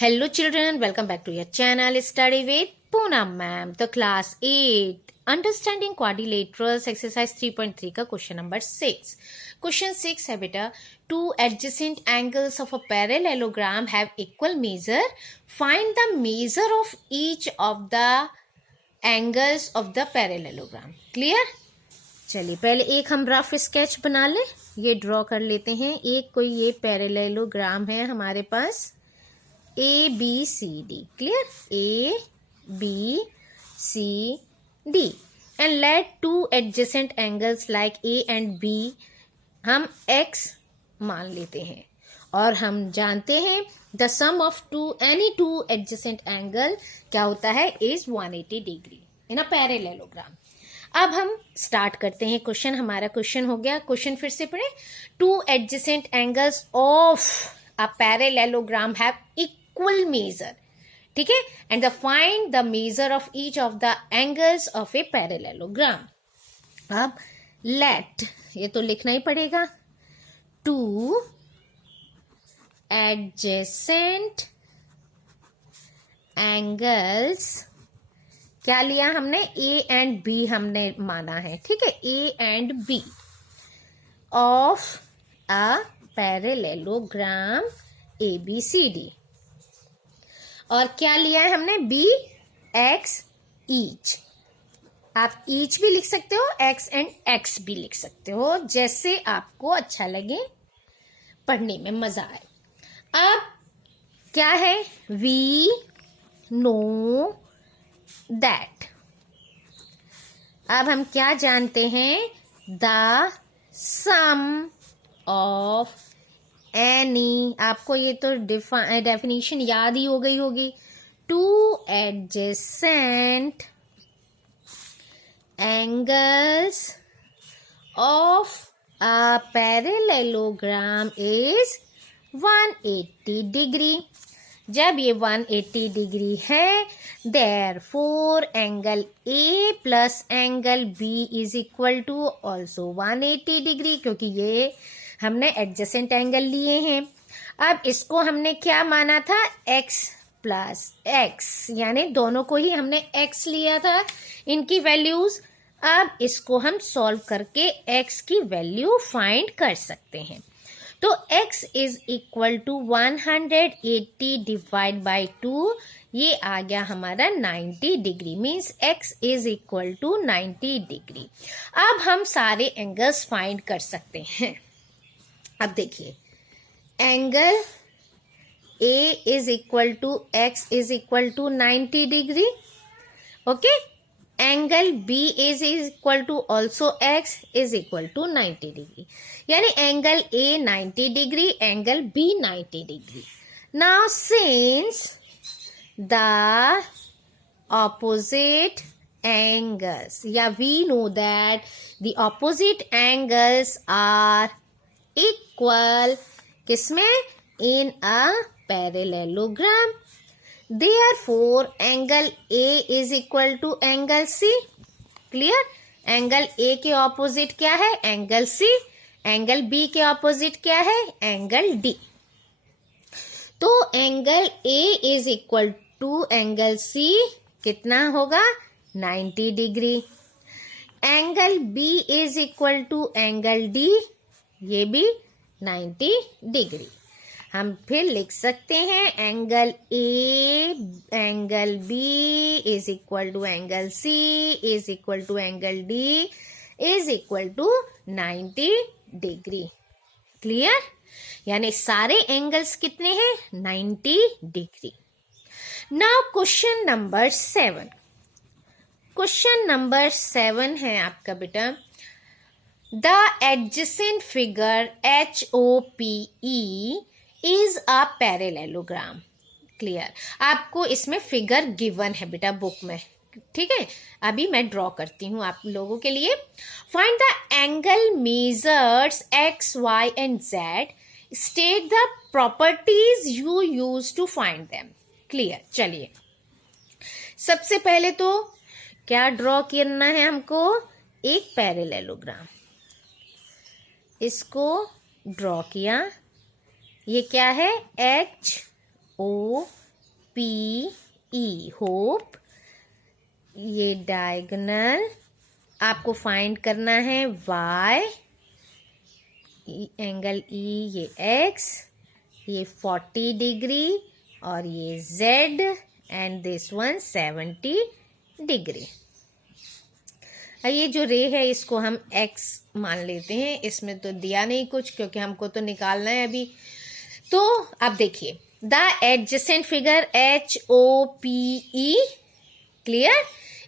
Hello children, welcome back to your channel Study with Poonam ma'am. The class 8 Understanding Quadrilaterals exercise 3.3 का question number 6. Question 6 है बेटा, two adjacent angles of a parallelogram have equal measure. Find the measure of each of the angles of the parallelogram. Clear? चलिए पहले एक हम rough sketch बना लें. ये ड्रॉ कर लेते हैं. एक कोई ये पैरेललोग्राम है हमारे पास A B C D. Clear? A B C D. And let two adjacent angles like A and B हम X मान लेते हैं. और हम जानते हैं the sum of any two adjacent angle क्या होता है is 180 degree in a parallelogram. अब हम स्टार्ट करते हैं क्वेश्चन. हमारा क्वेश्चन हो गया. क्वेश्चन फिर से पढ़े. To adjacent angles of a parallelogram have equal major. ठीक है. And the find the measure of each of the angles of a parallelogram. अब लेट, ये तो लिखना ही पड़ेगा. टू एडजेसेंट एंगल्स क्या लिया हमने? ए एंड बी हमने माना है. ठीक है. A and B of a parallelogram A B C D. और क्या लिया है हमने? B X H. आप ईच भी लिख सकते हो, एक्स एंड एक्स भी लिख सकते हो, जैसे आपको अच्छा लगे, पढ़ने में मजा आए. अब क्या है? We know that. अब हम क्या जानते हैं? The sum of any. आपको ये तो डेफिनेशन याद ही हो गई होगी. Two adjacent angles of a parallelogram is 180 degree. जब ये 180 डिग्री है, therefore angle A plus angle B is equal to also 180 degree, क्योंकि ये हमने एडजेसेंट एंगल लिए हैं. अब इसको हमने क्या माना था? x प्लस एक्स, यानी दोनों को ही हमने x लिया था, इनकी वैल्यूज. अब इसको हम सॉल्व करके x की वैल्यू फाइंड कर सकते हैं. तो x is equal to 180 divide by 2. ये आ गया हमारा 90 degree. Means x is equal to 90 degree. अब हम सारे एंगल्स फाइंड कर सकते हैं. अब देखिए, angle A is equal to x is equal to 90 degree. Okay. Angle B is equal to also x is equal to 90 degree. यानी angle A 90 degree, angle B 90 degree. Now since the opposite angles, या we know that the opposite angles are equal. किसमें? In a parallelogram. Therefore angle A is equal to angle C. Clear? Angle A के opposite क्या है? Angle C. Angle B के opposite क्या है? Angle D. तो angle A is equal to angle C कितना होगा? 90 degree. Angle B is equal to angle D, ये भी 90 डिग्री. हम फिर लिख सकते हैं angle A angle B is equal to angle C is equal to angle D is equal to 90 degree. Clear? यानी सारे एंगल्स कितने हैं? 90 degree. Now question number 7. Question number 7 है आपका बेटा. The adjacent figure HOPE is a parallelogram. Clear? आपको इसमें figure given है बेटा बुक में. ठीक है. अभी मैं ड्रॉ करती हूं आप लोगों के लिए. Find the angle measures x, y and z. State the properties you use to find them. Clear? चलिए सबसे पहले तो क्या ड्रॉ करना है हमको? एक पैरेललोग्राम. इसको ड्रॉ किया. ये क्या है? HOP ई होप। ये डायगोनल आपको फाइंड करना है y, एंगल ई ये x, ये 40 डिग्री और ये z and this one 70 degree. ये जो रे है इसको हम x मान लेते हैं, इसमें तो दिया नहीं कुछ क्योंकि हमको तो निकालना है अभी। तो अब देखिए the adjacent figure HOPE clear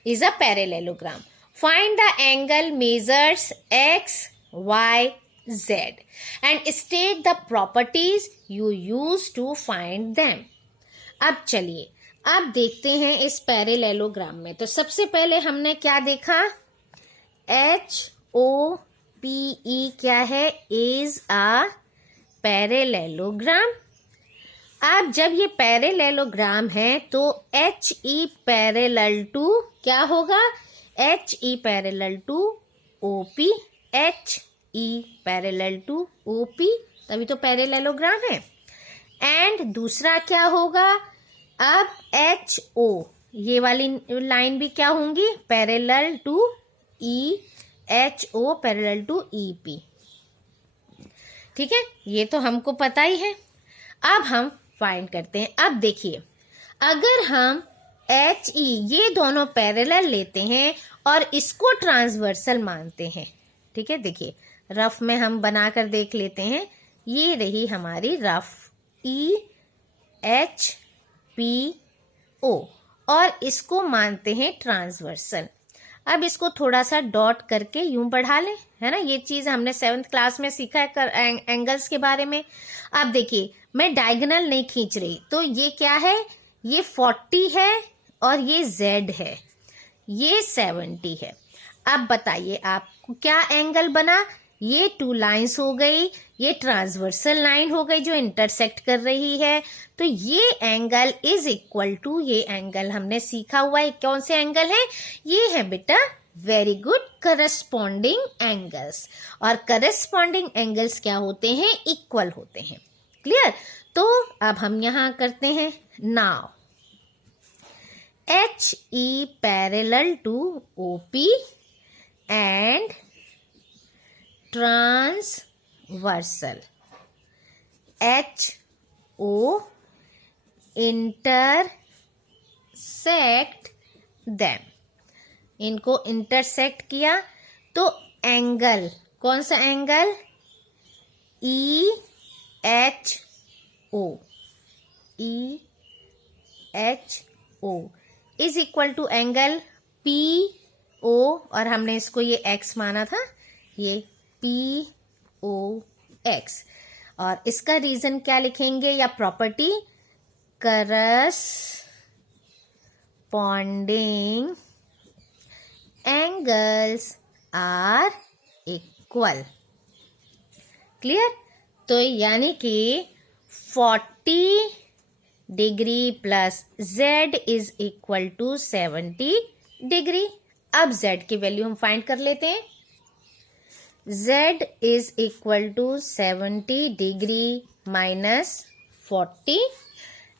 is a parallelogram. Find the angle measures x, y, z and state the properties you use to find them। अब चलिए अब देखते हैं इस पैरेललोग्राम में। तो सबसे पहले हमने क्या देखा, HOPE क्या है, इज अ पैरेललोग्राम। अब जब ये पैरेललोग्राम है तो HE पैरेलल टू क्या होगा, HE parallel to OP, HE parallel to OP, तभी तो पैरेललोग्राम है। एंड दूसरा क्या होगा, अब HO ये वाली लाइन भी क्या होंगी, parallel to E, HO parallel to EP। ठीक है, ये तो हमको पता ही है। अब हम फाइंड करते हैं। अब देखिए अगर हम HE ये दोनों पैरेलल लेते हैं और इसको ट्रांसवर्सल मानते हैं, ठीक है, देखिए रफ में हम बनाकर देख लेते हैं। ये रही हमारी रफ EHPO और इसको मानते हैं ट्रांसवर्सल। अब इसको थोड़ा सा डॉट करके यूं बढ़ा लें, है ना। ये चीज हमने 7th क्लास में सीखा है एंगल्स के बारे में। अब देखिए मैं डायगोनल नहीं खींच रही, तो ये क्या है, ये 40 है और ये Z है, ये 70 है। अब बताइए आपको क्या एंगल बना, ये 2 लाइंस हो गई, ये ट्रांसवर्सल लाइन हो गई जो इंटरसेक्ट कर रही है। तो ये एंगल इज इक्वल टू, ये एंगल हमने सीखा हुआ है कौन से एंगल है, ये है बेटा वेरी गुड करस्पॉन्डिंग एंगल्स। और करस्पॉन्डिंग एंगल्स क्या होते हैं, इक्वल होते हैं। क्लियर। तो अब हम यहां करते हैं now HE parallel to OP and transversal HO intersect them। इनको इंटरसेक्ट किया तो एंगल कौन सा angle, EHO is equal to angle PO और हमने इसको ये x माना था, ये POX। और इसका रीजन क्या लिखेंगे या property, corresponding angles are equal. Clear. तो यानी कि 40 degree plus Z is equal to 70 degree. अब Z की वैल्यू हम फाइंड कर लेते हैं। Z is equal to 70 degree minus 40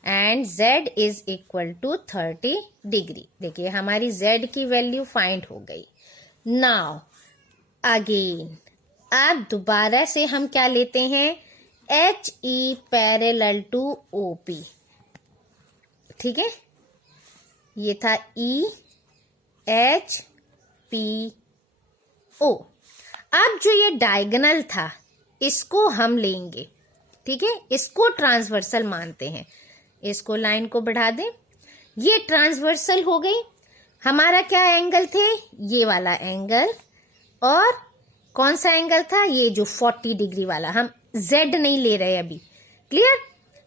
and Z is equal to 30 degree. देखिए हमारी Z की वैल्यू फाइंड हो गई। नाउ अगेन अब दोबारा से हम क्या लेते हैं, HE पैरेलल टू OP। ठीक है, ये था EHPO। अब जो ये डायगोनल था इसको हम लेंगे, ठीक है, इसको ट्रांसवर्सल मानते हैं। इसको लाइन को बढ़ा दें, ये ट्रांसवर्सल हो गई। हमारा क्या एंगल थे, ये वाला एंगल, और कौन सा एंगल था, ये जो 40 डिग्री वाला। हम Z नहीं ले रहे अभी। क्लियर।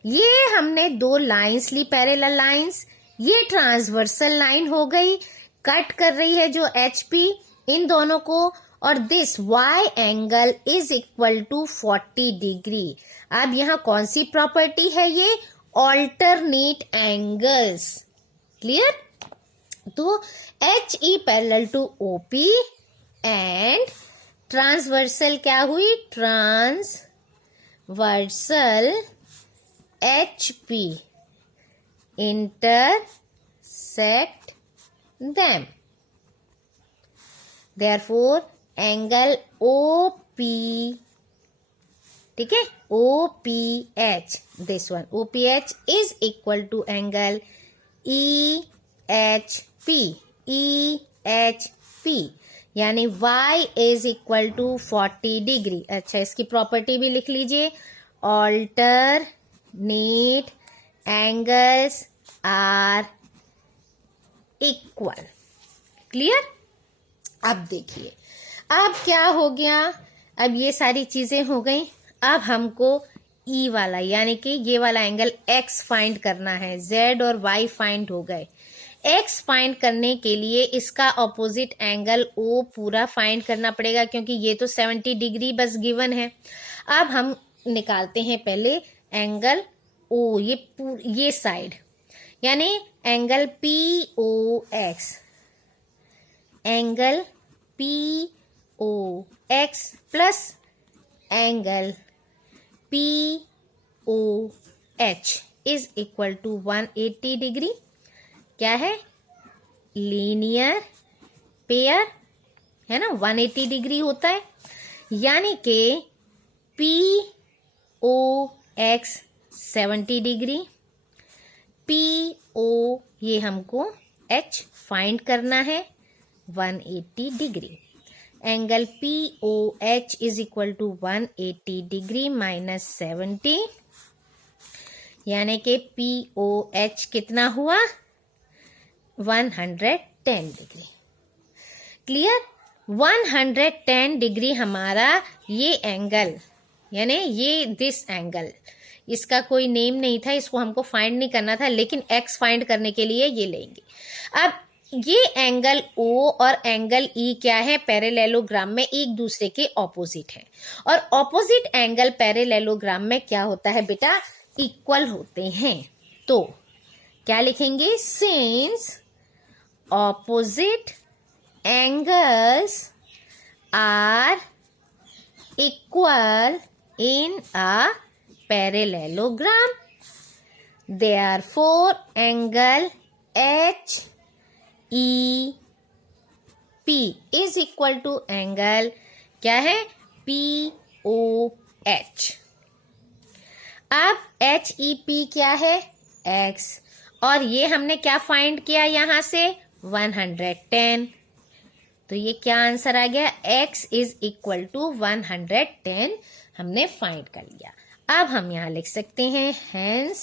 ये हमने 2 लाइंस ली, पैरेलल लाइंस। ये ट्रांसवर्सल लाइन हो गई, कट कर रही है जो HP इन दोनों को। और this Y angle is equal to 40 degree. अब यहाँ कौन सी प्रॉपर्टी है, ये ऑल्टरनेट एंगल्स। क्लियर। तो HE parallel to OP and transversal क्या हुई, transversal HP intersect them. Therefore, angle OP, ठीक है, OPH, this one OPH is equal to angle EHP, EHP, यानी y is equal to 40 degree. अच्छा, इसकी property भी लिख लीजिए. Alternate angles are equal. Clear? अब देखिए, अब क्या हो गया, अब ये सारी चीजें हो गई. अब हमको ई वाला यानी कि ये वाला एंगल एक्स फाइंड करना है. जेड और वाई फाइंड हो गए. एक्स फाइंड करने के लिए इसका ऑपोजिट एंगल ओ पूरा फाइंड करना पड़ेगा, क्योंकि ये तो 70 डिग्री बस गिवन है. अब हम निकालते हैं पहले एंगल ओ, ये साइड, यानी angle P O X, angle P O X plus angle P O H is equal to 180 degree. क्या है? लीनियर पेयर है ना, 180 डिग्री होता है. यानी कि P O X 70 degree, P O ये हमको एच फाइंड करना है 180 degree. Angle P O H is equal to 180 degree minus 70, यानी कि पी ओ एच कितना हुआ? 110 डिग्री. क्लियर? 110 डिग्री हमारा ये एंगल, यानी ये दिस एंगल, इसका कोई नेम नहीं था, इसको हमको फाइंड नहीं करना था, लेकिन एक्स फाइंड करने के लिए ये लेंगे. अब ये एंगल ओ और एंगल ई क्या है? पैरेललोग्राम में एक दूसरे के ऑपोजिट है. और ऑपोजिट एंगल पैरेललोग्राम में क्या होता है बेटा? इक्वल होते हैं. तो क्या लिखेंगे? Since opposite angles are equal in a parallelogram, therefore angle HEP is equal to angle क्या है? POH. अब HEP क्या है? X. और ये हमने क्या फाइंड किया यहां से? 110. तो ये क्या आंसर आ गया? x इज इक्वल टू 110 हमने फाइंड कर लिया. अब हम यहां लिख सकते हैं hence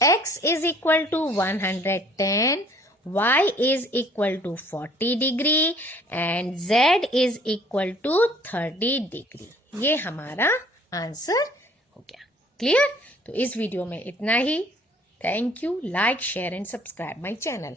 x is equal to 110, y is equal to 40 degree and z is equal to 30 degree. ये हमारा आंसर हो गया. क्लियर? तो इस वीडियो में इतना ही. Thank you. Like, share and subscribe my channel.